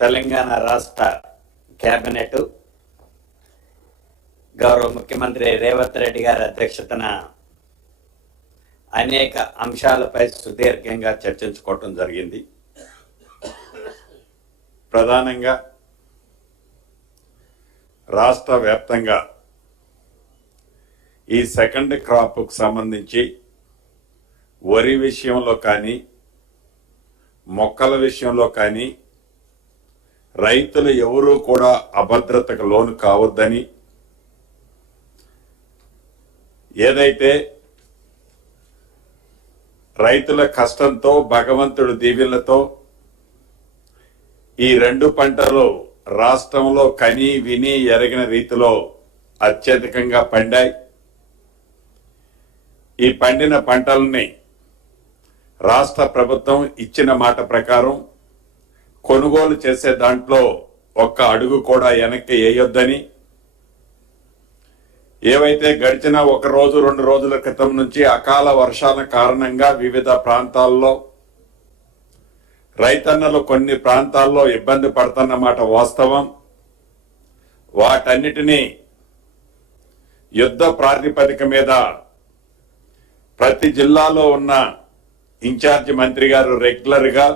తెలంగాణ రాష్ట్ర కేబినెట్ గౌరవ ముఖ్యమంత్రి రేవంత్ రెడ్డి గారి అధ్యక్షతన అనేక అంశాలపై సుదీర్ఘంగా చర్చించుకోవటం జరిగింది. ప్రధానంగా రాష్ట్ర వ్యాప్తంగా ఈ సెకండ్ క్రాప్కు సంబంధించి వరి విషయంలో కానీ మొక్కల విషయంలో కానీ రైతులు ఎవరూ కూడా అభద్రతకు లోను కావద్దని, ఏదైతే రైతుల కష్టంతో భగవంతుడు దీవెనలతో ఈ రెండు పంటలు రాష్ట్రంలో కని విని ఎరగిన రీతిలో అత్యధికంగా పండాయి. ఈ పండిన పంటల్ని రాష్ట్ర ప్రభుత్వం ఇచ్చిన మాట ప్రకారం కొనుగోలు చేసే దాంట్లో ఒక్క అడుగు కూడా వెనక్కి వేయొద్దని, ఏవైతే గడిచిన ఒక రోజు 2 రోజుల క్రితం నుంచి అకాల వర్షాల కారణంగా వివిధ ప్రాంతాల్లో రైతన్నలు కొన్ని ప్రాంతాల్లో ఇబ్బంది పడుతున్నమాట వాస్తవం. వాటన్నిటినీ యుద్ధ ప్రాతిపదిక మీద ప్రతి జిల్లాలో ఉన్న ఇన్ఛార్జి మంత్రి గారు రెగ్యులర్ గా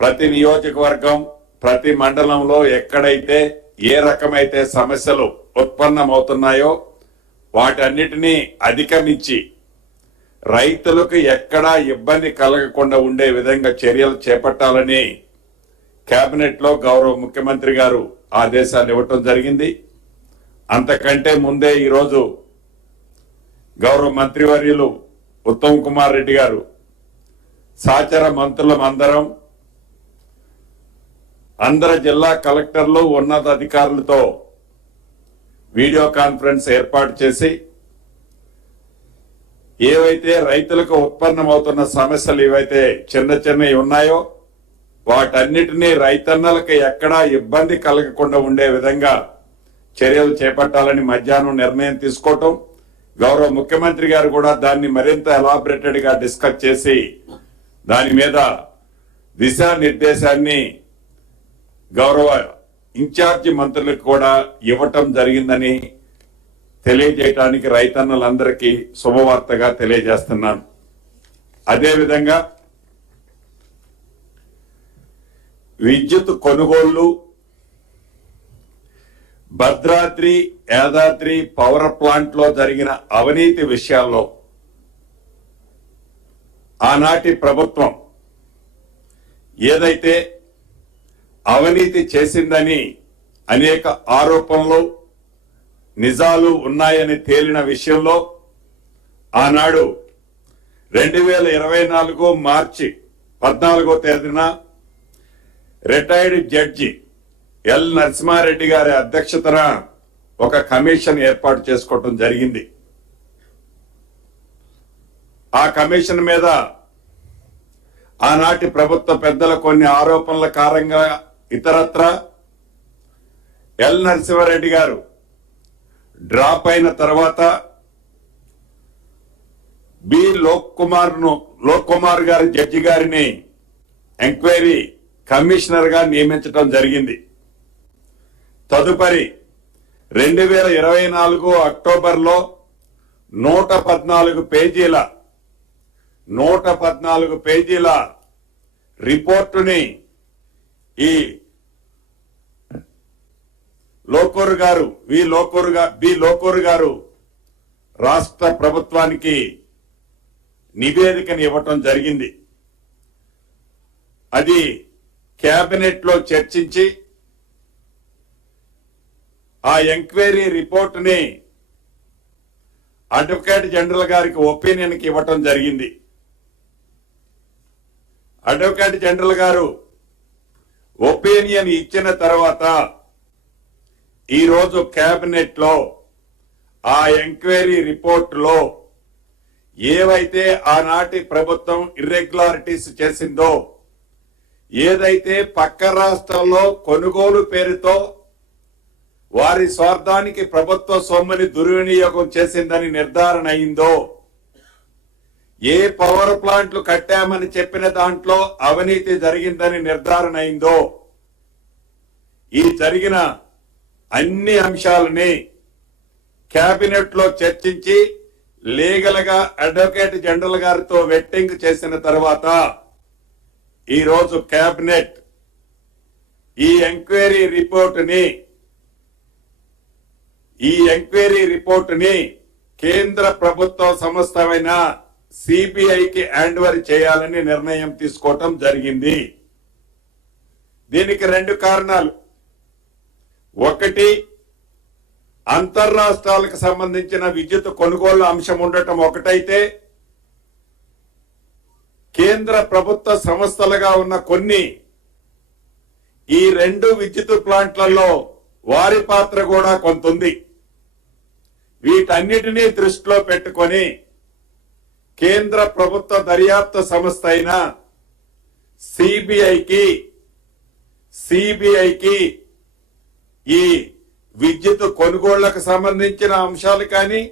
ప్రతి నియోజకవర్గం ప్రతి మండలంలో ఎక్కడైతే ఏ రకమైతే సమస్యలు ఉత్పన్నమవుతున్నాయో వాటన్నిటినీ అధిగమించి రైతులకు ఎక్కడా ఇబ్బంది కలగకుండా ఉండే విధంగా చర్యలు చేపట్టాలని కేబినెట్ లో గౌరవ ముఖ్యమంత్రి గారు ఆదేశాలు ఇవ్వటం జరిగింది. అంతకంటే ముందే ఈరోజు గౌరవ మంత్రివర్యులు ఉత్తమ్ కుమార్ రెడ్డి గారు సహచర మంత్రులం అందరు జిల్లా కలెక్టర్లు ఉన్నతాధికారులతో వీడియో కాన్ఫరెన్స్ ఏర్పాటు చేసి ఏవైతే రైతులకు ఉత్పన్నమవుతున్న సమస్యలు ఏవైతే చిన్నవి ఉన్నాయో వాటన్నిటినీ రైతన్నలకు ఎక్కడా ఇబ్బంది కలగకుండా ఉండే విధంగా చర్యలు చేపట్టాలని మధ్యాహ్నం నిర్ణయం తీసుకోవటం, గౌరవ ముఖ్యమంత్రి గారు కూడా దాన్ని మరింత ఎలాబరేటెడ్ గా డిస్కస్ చేసి దాని మీద దిశానిర్దేశాన్ని గౌరవ ఇన్ఛార్జి మంత్రులకు కూడా ఇవ్వటం జరిగిందని తెలియజేయటానికి రైతన్నలందరికీ శుభవార్తగా తెలియజేస్తున్నాను. అదేవిధంగా విద్యుత్ కొనుగోళ్లు, భద్రాద్రి యాదాద్రి పవర్ ప్లాంట్ లో జరిగిన అవినీతి విషయాల్లో ఆనాటి ప్రభుత్వం ఏదైతే అవినీతి చేసిందని అనేక ఆరోపణలు నిజాలు ఉన్నాయని తేలిన విషయంలో ఆనాడు 2024 మార్చి 14వ తేదీన రిటైర్డ్ జడ్జి ఎల్ నరసింహారెడ్డి గారి అధ్యక్షతన ఒక కమిషన్ ఏర్పాటు చేసుకోవటం జరిగింది. ఆ కమిషన్ మీద ఆనాటి ప్రభుత్వ పెద్దల కొన్ని ఆరోపణల కారణంగా ఇతరత్ర ఎల్ నరసింహారెడ్డి గారు డ్రాప్ అయిన తర్వాత బి లోక్ కుమార్ గారి జడ్జి గారిని ఎంక్వైరీ కమిషనర్ గా నియమించడం జరిగింది. తదుపరి 2024 అక్టోబర్లో 114 పేజీల రిపోర్టుని ఈ బి లోకూర్ గారు రాష్ట్ర ప్రభుత్వానికి నివేదికను ఇవ్వటం జరిగింది. అది కేబినెట్ లో చర్చించి ఆ ఎంక్వైరీ రిపోర్టుని అడ్వకేట్ జనరల్ గారికి ఒపీనియన్ కి ఇవ్వటం జరిగింది. అడ్వకేట్ జనరల్ గారు ఒపీనియన్ ఇచ్చిన తర్వాత ఈరోజు కేబినెట్ లో ఆ ఎంక్వైరీ రిపోర్ట్ లో ఏవైతే ఆనాటి ప్రభుత్వం ఇర్రెగ్యులారిటీస్ చేసిందో, ఏదైతే పక్క రాష్ట్రంలో కొనుగోలు పేరుతో వారి స్వార్థానికి ప్రభుత్వ సొమ్ముని దుర్వినియోగం చేసిందని నిర్ధారణ అయిందో, ఏ పవర్ ప్లాంట్లు కట్టామని చెప్పిన దాంట్లో అవినీతి జరిగిందని నిర్ధారణ అయిందో, ఈ జరిగిన అన్ని అంశాలని కేబినెట్ లో చర్చించి లీగల్ గా అడ్వకేట్ జనరల్ గారితో వెట్టింగ్ చేసిన తర్వాత ఈ రోజు కేబినెట్ ఈ ఎంక్వైరీ రిపోర్టుని కేంద్ర ప్రభుత్వ సంస్థమైన సిబిఐకి హ్యాండ్ ఓవర్ చేయాలని నిర్ణయం తీసుకోవటం జరిగింది. దీనికి రెండు కారణాలు. ఒకటి, అంతర్రాష్ట్రాలకు సంబంధించిన విద్యుత్ కొనుగోలు అంశం ఉండటం ఒకటైతే, కేంద్ర ప్రభుత్వ సంస్థలుగా ఉన్న కొన్ని ఈ రెండు విద్యుత్ ప్లాంట్లలో వారి పాత్ర కూడా కొంతుంది. వీటన్నిటినీ దృష్టిలో పెట్టుకొని కేంద్ర ప్రభుత్వ దర్యాప్తు సంస్థ అయిన సిబిఐకి ఈ విద్యుత్ కొనుగోళ్లకు సంబంధించిన అంశాలు కానీ,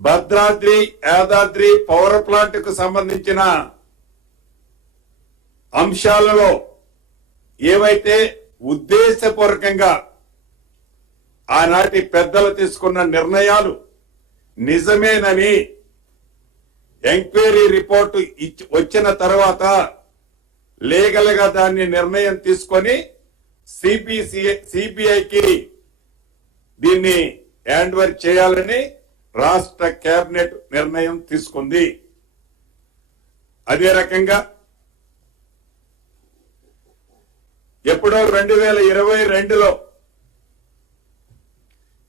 భద్రాద్రి యాదాద్రి పవర్ ప్లాంట్ కు సంబంధించిన అంశాలలో ఏవైతే ఉద్దేశపూర్వకంగా ఆనాటి పెద్దలు తీసుకున్న నిర్ణయాలు నిజమేనని ఎంక్వైరీ రిపోర్టు వచ్చిన తర్వాత లీగల్ గా దాన్ని నిర్ణయం తీసుకొని సిబిఐకి దీన్ని హ్యాండ్ ఓవర్ చేయాలని రాష్ట్ర కేబినెట్ నిర్ణయం తీసుకుంది. అదే రకంగా ఎప్పుడో 2022లో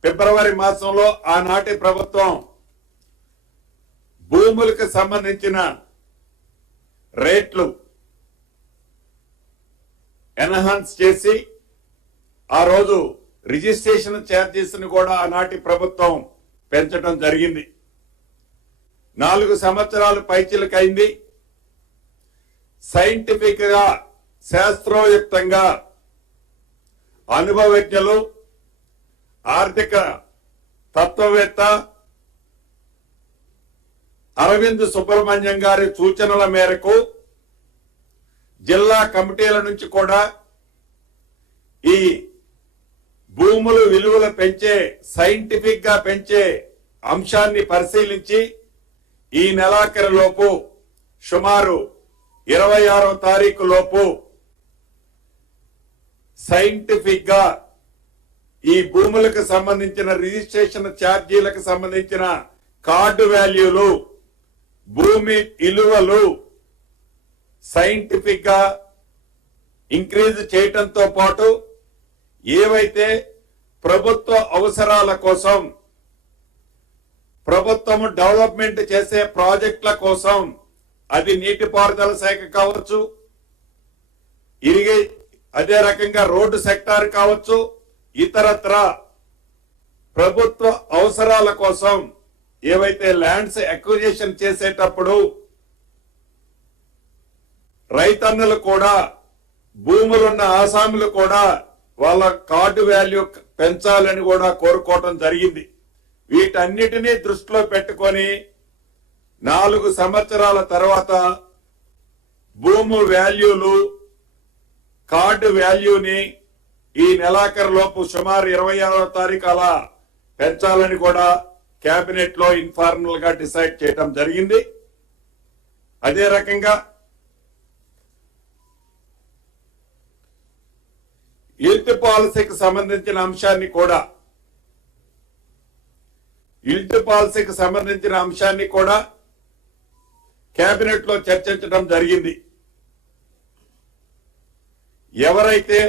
ఫిబ్రవరి మాసంలో ఆనాటి ప్రభుత్వం భూములకు సంబంధించిన రేట్లు ఎన్హాన్స్ చేసి ఆ రోజు రిజిస్ట్రేషన్ ఛార్జెస్ ని కూడా ఆనాటి ప్రభుత్వం పెంచడం జరిగింది. 4 సంవత్సరాలు పైచిలకైంది. సైంటిఫిక్ గా శాస్త్రోయుక్తంగా అనుభవజ్ఞులు, ఆర్థిక తత్వవేత్త అరవింద్ సుబ్రహ్మణ్యం గారి సూచనల మేరకు జిల్లా కమిటీల నుంచి కూడా ఈ భూములు విలువలు పెంచే, సైంటిఫిక్ గా పెంచే అంశాన్ని పరిశీలించి ఈ నెలాఖరు లోపు సుమారు 26వ తారీఖు లోపు సైంటిఫిక్ గా ఈ భూములకు సంబంధించిన రిజిస్ట్రేషన్ ఛార్జీలకు సంబంధించిన కార్డు వాల్యూలు, భూమి విలువలు సైంటిఫిక్ గా ఇంక్రీజ్ చేయటంతో పాటు ఏవైతే ప్రభుత్వ అవసరాల కోసం, ప్రభుత్వం డెవలప్మెంట్ చేసే ప్రాజెక్టుల కోసం, అది నీటిపారుదల శాఖ కావచ్చు, అదే రకంగా రోడ్డు సెక్టార్ కావచ్చు, ఇతరత్ర ప్రభుత్వ అవసరాల కోసం ఏవైతే ల్యాండ్స్ అక్విజిషన్ చేసేటప్పుడు రైతన్నులు కూడా, భూములున్న ఆసాములు కూడా వాళ్ళ కార్డు వాల్యూ పెంచాలని కూడా కోరుకోవటం జరిగింది. వీటన్నిటినీ దృష్టిలో పెట్టుకొని 4 సంవత్సరాల తర్వాత భూము వాల్యూలు, కార్డు వాల్యూని ఈ నెలాఖరు లోపు సుమారు 26వ తారీఖు అలా పెంచాలని కూడా కేబినెట్ లో ఇన్ఫార్మల్ గా డిసైడ్ చేయడం జరిగింది. అదే రకంగా ఇల్ట్ పాలసీకి సంబంధించిన అంశాన్ని కూడా కేబినెట్ లో చర్చించడం జరిగింది. ఎవరైతే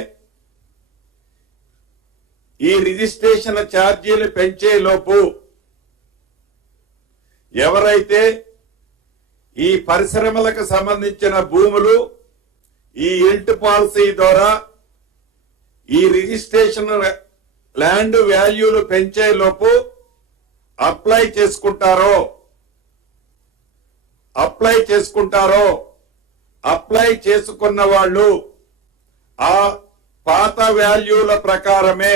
ఈ రిజిస్ట్రేషన్ ఛార్జీలు పెంచే లోపు, ఎవరైతే ఈ పరిశ్రమలకు సంబంధించిన భూములు ఈ ఇల్ట్ పాలసీ ద్వారా ఈ రిజిస్ట్రేషన్ ల్యాండ్ వాల్యూలు పెంచే లోపు అప్లై చేసుకున్న వాళ్ళు ఆ పాత వాల్యూల ప్రకారమే,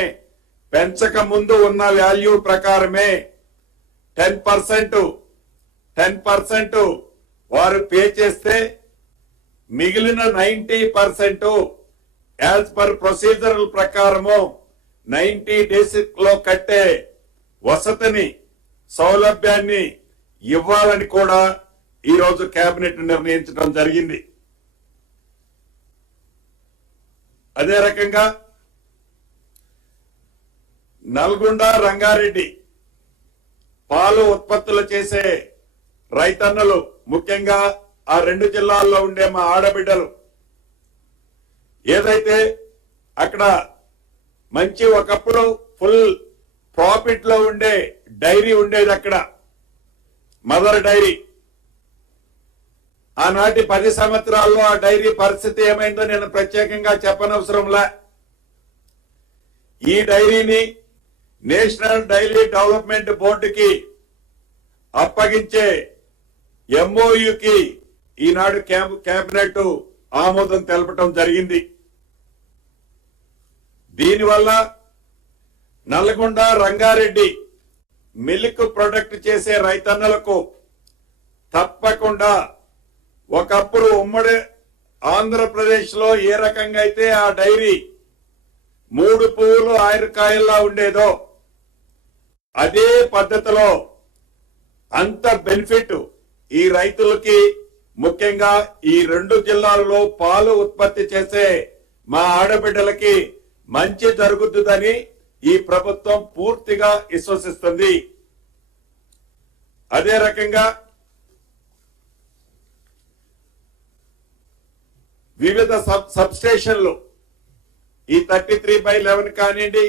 పెంచక ముందు ఉన్న వాల్యూ ప్రకారమే 10% వారు పే చేస్తే మిగిలిన 90% యాజ్ పర్ ప్రొసీజర్ ప్రకారము 90 డేస్ లో కట్టే వసతిని సౌలభ్యాన్ని ఇవ్వాలని కూడా ఈ రోజు కేబినెట్ నిర్ణయించడం జరిగింది. అదే రకంగా నల్గొండ రంగారెడ్డి పాలు ఉత్పత్తులు చేసే రైతన్నలు, ముఖ్యంగా ఆ 2 జిల్లాల్లో ఉండే మా ఆడబిడ్డలు, ఏదైతే అక్కడ మంచి ఒకప్పుడు ఫుల్ ప్రాఫిట్ లో ఉండే డైరీ ఉండేది, అక్కడ మదర్ డైరీ, ఆనాటి 10 సంవత్సరాల్లో ఆ డైరీ పరిస్థితి ఏమైందో నేను ప్రత్యేకంగా చెప్పనవసరంలా. ఈ డైరీని నేషనల్ డైరీ డెవలప్మెంట్ బోర్డుకి అప్పగించే ఎంఓయుకి ఈనాడు కేబినెట్ ఆమోదం తెలపడం జరిగింది. దీనివల్ల నల్గొండ రంగారెడ్డి మిల్క్ ప్రొడక్ట్ చేసే రైతన్నలకు తప్పకుండా, ఒకప్పుడు ఉమ్మడి ఆంధ్రప్రదేశ్ లో ఏ రకంగా అయితే ఆ డైరీ 3 పువ్వులు 6 కాయల్లా ఉండేదో అదే పద్ధతిలో అంత బెనిఫిట్ ఈ రైతులకి, ముఖ్యంగా ఈ 2 జిల్లాలలో పాలు ఉత్పత్తి చేసే మా ఆడబిడ్డలకి మంచి జరుగుతుందని ఈ ప్రభుత్వం పూర్తిగా విశ్వసిస్తుంది. అదే రకంగా వివిధ సబ్ స్టేషన్లు, ఈ 33/11 కానివ్వండి,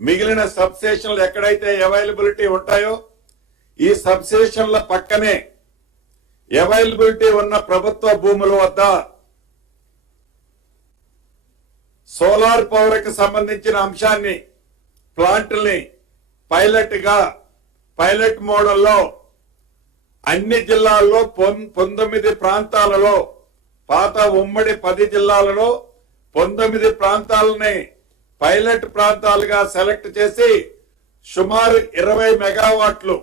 మిగిలిన సబ్ స్టేషన్లు ఎక్కడైతే అవైలబిలిటీ ఉంటాయో ఈ సబ్ స్టేషన్ల పక్కనే అవైలబిలిటీ ఉన్న ప్రభుత్వ భూముల వద్ద సోలార్ పవర్ కి సంబంధించిన అంశాన్ని, ప్లాంట్ని పైలట్ మోడల్లో అన్ని జిల్లాల్లో 19 ప్రాంతాలలో, పాత ఉమ్మడి 10 జిల్లాలలో 19 ప్రాంతాలని పైలట్ ప్రాంతాలుగా సెలెక్ట్ చేసి సుమారు 20 మెగావాట్లు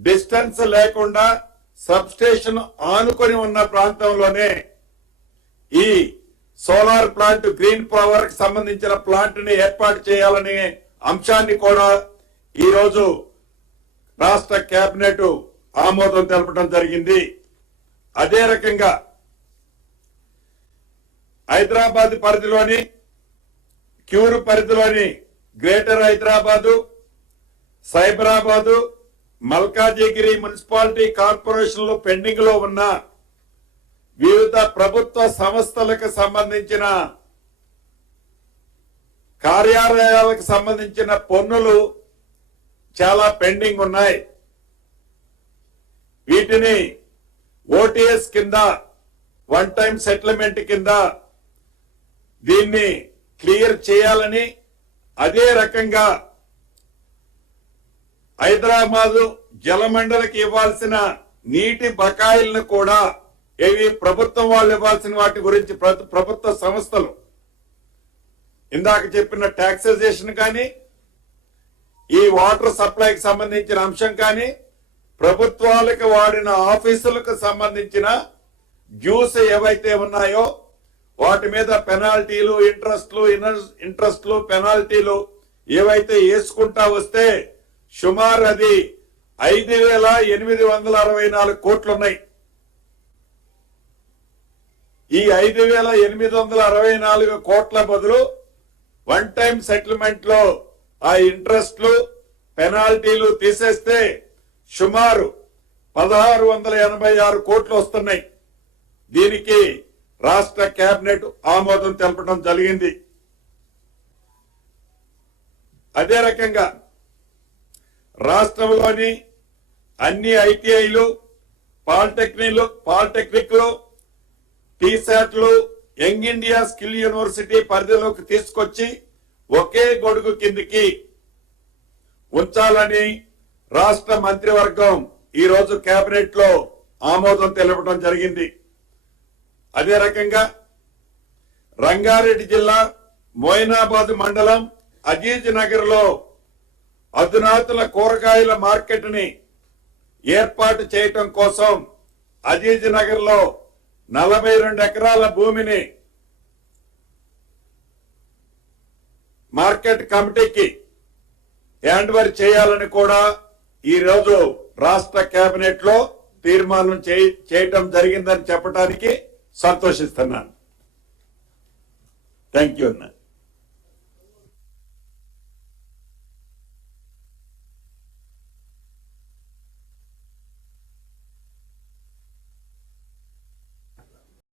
డిస్టెన్స్ లేకుండా సబ్ స్టేషన్ ఆనుకొని ఉన్న ప్రాంతంలోనే ఈ సోలార్ ప్లాంట్, గ్రీన్ పవర్ కి సంబంధించిన ప్లాంట్ ని ఏర్పాటు చేయాలనే అంశాన్ని కూడా ఈ రోజు రాష్ట్ర కేబినెట్ ఆమోదం తెలపడం జరిగింది. అదే రకంగా హైదరాబాద్ పరిధిలోని, క్యూర్ పరిధిలోని గ్రేటర్ హైదరాబాదు, సైబరాబాదు, మల్కాజిగిరి మున్సిపాలిటీ కార్పొరేషన్లు పెండింగ్ లో ఉన్న వివిధ ప్రభుత్వ సంస్థలకు సంబంధించిన కార్యాలయాలకు సంబంధించిన పన్నులు చాలా పెండింగ్ ఉన్నాయి. వీటిని ఓటీఎస్ కింద, 1 టైం సెటిల్మెంట్ కింద దీన్ని క్లియర్ చేయాలని, అదే రకంగా హైదరాబాదు జలమండలికి ఇవ్వాల్సిన నీటి బకాయిలను కూడా, ఏవి ప్రభుత్వం వాళ్ళు ఇవ్వాల్సిన వాటి గురించి ప్రభుత్వ సంస్థలు, ఇందాక చెప్పిన టాక్సేషన్ కానీ, ఈ వాటర్ సప్లైకి సంబంధించిన అంశం కానీ, ప్రభుత్వాలకు వాడిన ఆఫీసులకు సంబంధించిన డ్యూస్ ఏవైతే ఉన్నాయో వాటి మీద పెనాల్టీలు, ఇంట్రెస్ట్లు, పెనాల్టీలు ఏవైతే వేసుకుంటా వస్తే సుమారు అది 5,864 కోట్లున్నాయి. ఈ 5,864 కోట్ల బదులు 1 టైం సెటిల్మెంట్ లో ఆ ఇంట్రెస్ట్లు, పెనాల్టీలు తీసేస్తే సుమారు 1,686 కోట్లు వస్తున్నాయి. దీనికి రాష్ట్ర కేబినెట్ ఆమోదం తెలపడం జరిగింది. అదే రకంగా రాష్ట్రంలోని అన్ని ఐటీఐలు, పాలిటెక్నిక్లు, టీశాట్లు యంగ్ ఇండియా స్కిల్ యూనివర్సిటీ పరిధిలోకి తీసుకొచ్చి ఒకే గొడుగు కిందికి ఉంచాలని రాష్ట్ర మంత్రివర్గం ఈ రోజు కేబినెట్ లో ఆమోదం తెలపడం జరిగింది. అదే రకంగా రంగారెడ్డి జిల్లా మోయినాబాద్ మండలం అజీజ్ నగర్ లో అధునాతన కూరగాయల మార్కెట్ ని ఏర్పాటు చేయటం కోసం అజీజ్ నగర్ లో 42 ఎకరాల భూమిని మార్కెట్ కమిటీకి హ్యాండ్ ఓవర్ చేయాలని కూడా ఈ రోజు రాష్ట్ర కేబినెట్ లో తీర్మానం చేయటం జరిగిందని చెప్పడానికి సంతోషిస్తున్నాను. థ్యాంక్ యూ అన్న.